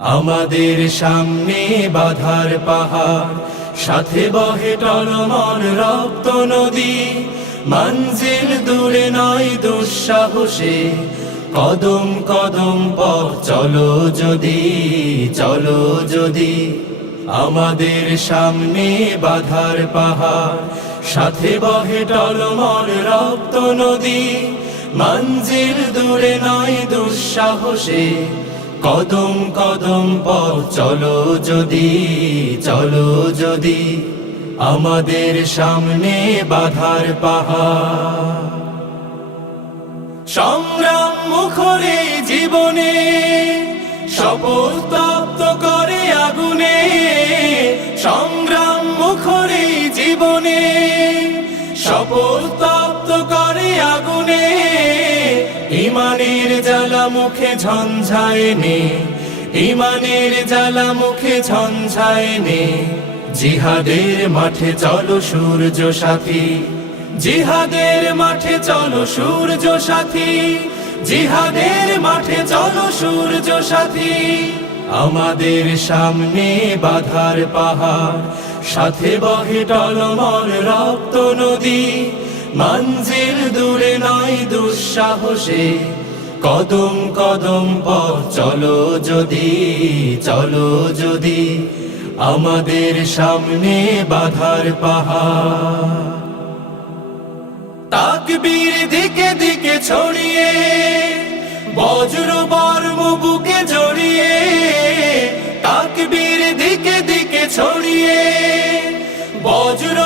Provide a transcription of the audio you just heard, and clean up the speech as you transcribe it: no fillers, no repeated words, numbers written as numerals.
আমাদের সামনে বাধার পাহাড়, সাথে বহে টলমল রক্ত নদী। মঞ্জিল দূরে নয় দুঃসাহসে, কদম কদম পথ চলো যদি, চলো যদি। আমাদের সামনে বাধার পাহাড়, সাথে বহে টলমল রক্ত নদী। মঞ্জিল দূরে নয় দুঃসাহসে, কদম কদম পথ চলো যদি, চলো যদি। আমাদের সামনে বাধার পাহাড়, সংগ্রাম মুখরে জীবনে, শপথ তপ্ত করে আগুনে। সংগ্রাম মুখরে জীবনে, শপথ তপ্ত করে আগুনে। ইমানের জ্বালা মুখে ঝঞ্ঝায় নে, ইমানের জ্বালা মুখে ঝঞ্ঝায় নে। জিহাদের মাঠে চলো সূর্য সাথী, জিহাদের মাঠে চলো সূর্য সাথী। জিহাদের মাঠে চলো সূর্য সাথী। আমাদের সামনে বাধার পাহাড়, সাথে বহে টলমল রক্ত নদী। মঞ্জিল দূরে নয় দুঃসাহসে, কদম কদম পথ চলো যদি, চলো যদি। আমাদের সামনে বাধার পাহাড়, তাকবীর দিকে দিকে ছড়িয়ে, বজ্র বর্ম বুকে জড়িয়ে। তাকবীর দিকে দিকে ছড়িয়ে, বজ্র